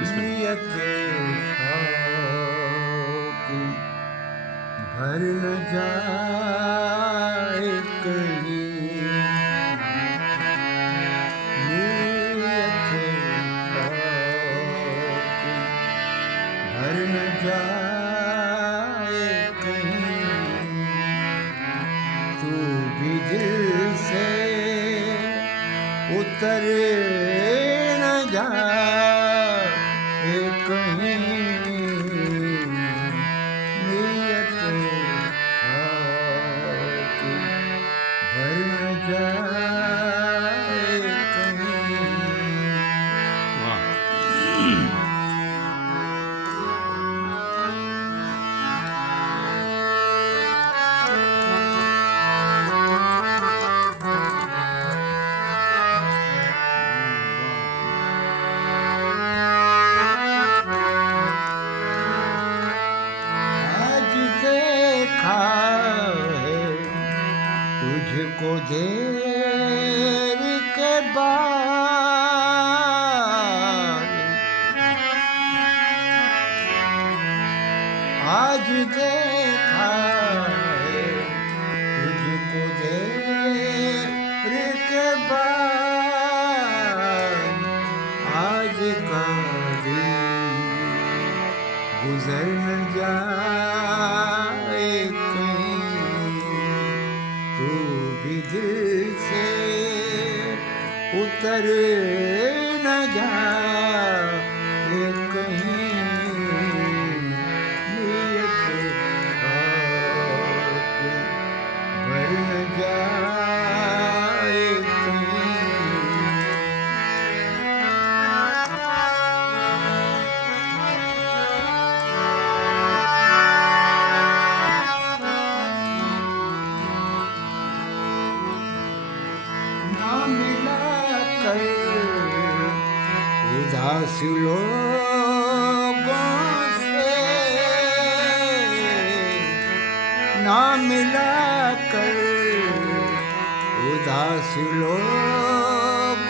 बिस्मिल्लाह। नियत शौक भर न जाए कहीं, नियत शौक भर न जाए कहीं, तू भी दिल से उतर न जाए कहीं, नियत शौक भर न जाए कहीं। वाह। आज देखा है तुझको देर के बाद, आज देखा है तुझको देर के बाद, आज का दिन गुजर न जाए कहीं, तू भी दिल से उतर न जाए कहीं, नियत शौक भर न जाए कहीं। ना मिला कर उदास लोगों से, ना मिला कर उदास लोगों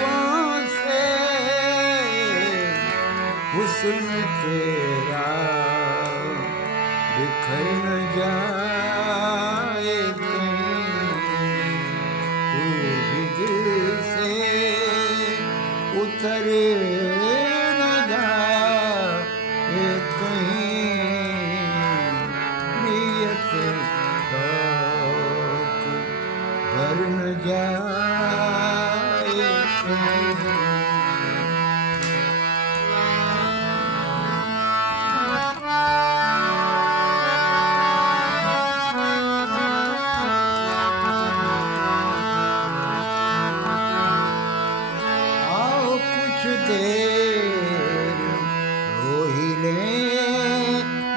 से, हुस्न तेरा बिखर न जाए कहीं, तू भी दिल से उतर न जाए कहीं, नियत शौक भर न जाए कहीं। आओ कुछ देर रो ही ले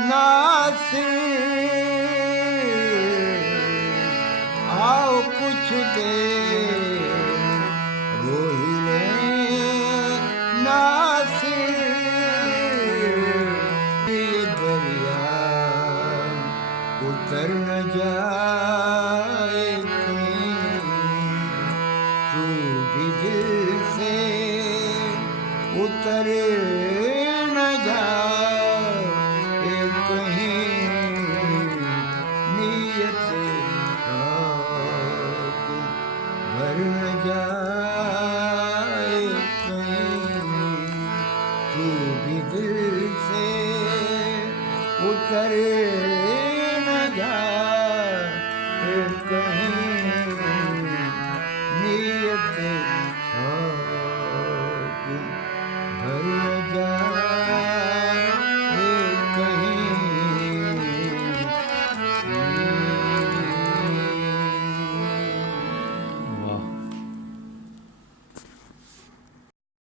नासिर, आओ कुछ देर रो ही ले नासिर, ये दरिया उतर न जाए कहीं, तू भी दिल से उतर न जाए कहीं, नियत शौक भर न जाए कहीं, तू भी दिल से उतर न जाए।